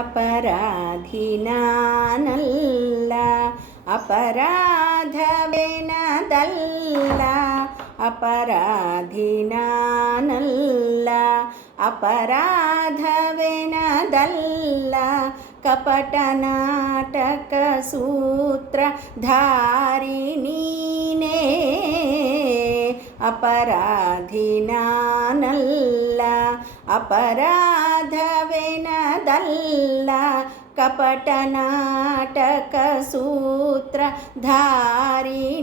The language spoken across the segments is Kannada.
ಅಪರಾಧಿ ನಾನಲ್ಲ, ಅಪರಾಧವೆನದಲ್ಲ, ಅಪರಾಧಿ ನಾನಲ್ಲ, ಅಪರಾಧವೆನದಲ್ಲ, ಕಪಟ ನಾಟಕ ಸೂತ್ರಧಾರಿ ನೀನೇ, ಅಪರಾಧಿ ನಾನಲ್ಲ, ಅಪರಾಧವೆನದಲ್ಲ, ಕಪಟ ನಾಟಕ ಸೂತ್ರಧಾರಿ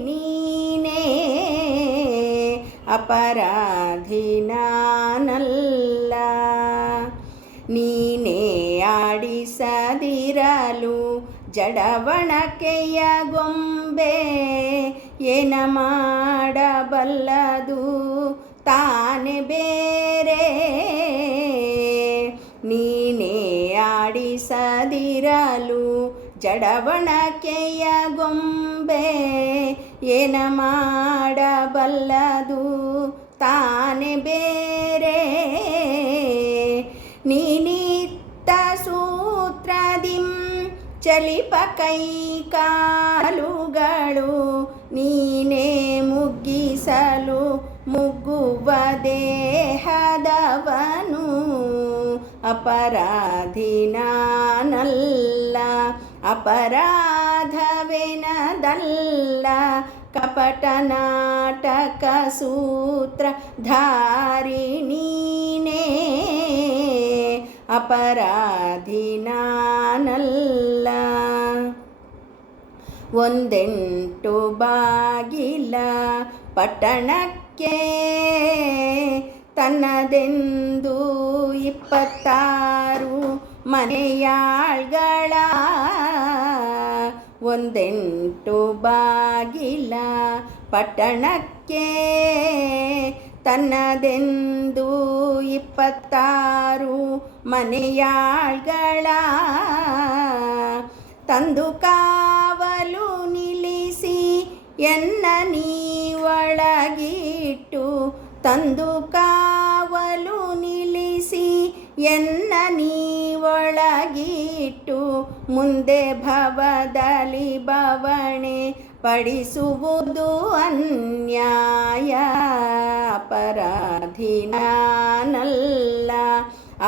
ನೀನೇ, ಅಪರಾಧಿ ನಾನಲ್ಲ. ನೀನೇ ಆಡಿಸದಿರಲು ಜಡವಣಕೆಯ ಗೊಂಬೆ, ಏನ ಮಾಡಬಲ್ಲದು ತಾನೆ ಬೇರೆ. ನೀನೇ ಆಡಿಸದಿರಲು ಜಡವಣಕೆಯ ಗೊಂಬೆ, ಏನ ಮಾಡಬಲ್ಲದು ತಾನೆ ಬೇರೆ. ನೀನಿತ್ತ ಸೂತ್ರದಿಂ ಚಲಿಪ ಕೈ ಕಾಲುಗಳು, ನೀನೇ ಮುಗ್ಗಿಸಲು ಮುಗ್ಗುವ ದೇಹದವನು, ಅಪರಾಧಿ ನಾನಲ್ಲ, ಅಪರಾಧವೆನದಲ್ಲ, ಕಪಟ ನಾಟಕ ಸೂತ್ರಧಾರಿ ನೀನೇ, ಅಪರಾಧಿ ನಾನಲ್ಲ. ಒಂದೆಂಟು ಬಾಗಿಲ ಪಟ್ಟಣಕ್ಕೆ ತನ್ನದೆಂದು 26 ಮನೆಯಾಳ್ಗಳ, ಒಂದೆಂಟು ಬಾಗಿಲ ಪಟ್ಟಣಕ್ಕೆ ತನ್ನದೆಂದು 26 ಮನೆಯಾಳ್ಗಳ, ತಂದು ಕಾವಲು ನಿಲ್ಲಿಸಿ ಎನ್ನ ನೀವೊಳಗಿಟ್ಟು, ತಂದು ಕಾವಲು ನಿಲ್ಲಿಸಿ ಎನ್ನ ನೀವೊಳಗಿಟ್ಟು, ಮುಂದೆ ಭವದಲ್ಲಿ ಬವಣೆ ಪಡಿಸುವುದು ಅನ್ಯಾಯ, ಅಪರಾಧಿ ನಾನಲ್ಲ,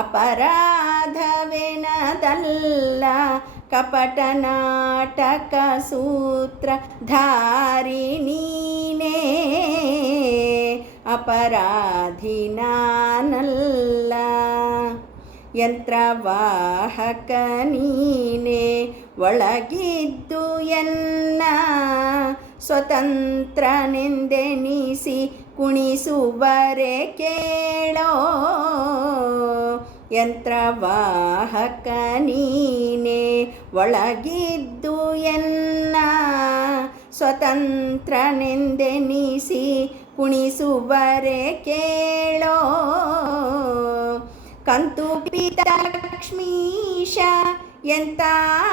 ಅಪರಾಧವೆನದಲ್ಲ, ಕಪಟ ನಾಟಕ ಸೂತ್ರಧಾರಿ ನೀನೇ, ಅಪರಾಧಿ ನಾನಲ್ಲ. ಯಂತ್ರವಾಹಕ ನೀನೇ ಒಳಗಿದ್ದು ಎನ್ನ ಸ್ವತಂತ್ರನೆಂದೆನಿಸಿ ಕುಣಿಸುವರೆ ಕೇಳೋ, ಯಂತ್ರವಾಹಕ ನೀನೇ ಒಳಗಿದ್ದು ಎನ್ನ ಸ್ವತಂತ್ರನೆಂದೆನಿಸಿ ಕುಣಿಸುವರೆ ಕೇಳೋ, ಕಂತು ಪಿತ ಲಕ್ಷ್ಮೀಶ ಎಂತಾಡದಂತಹುದು,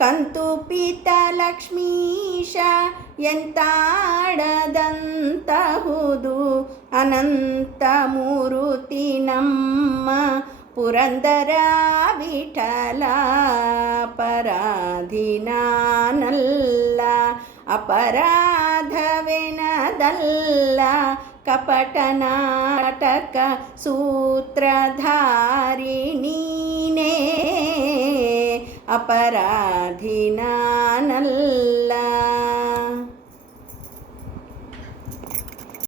ಕಂತು ಪಿತ ಲಕ್ಷ್ಮೀಶ ಎಂತಾಡದಂತಹುದು, ಅನಂತ ಮೂರುತಿ ನಮ್ಮ ಪುರಂದರ ವಿಠಲ, ಅಪರಾಧಿ ನಾನಲ್ಲ, ಅಪರಾಧವೆನದಲ್ಲ, ಕಪಟ ನಾಟಕ ಸೂತ್ರಧಾರಿ ನೀನೇ, ಅಪರಾಧಿ ನಾನಲ್ಲ.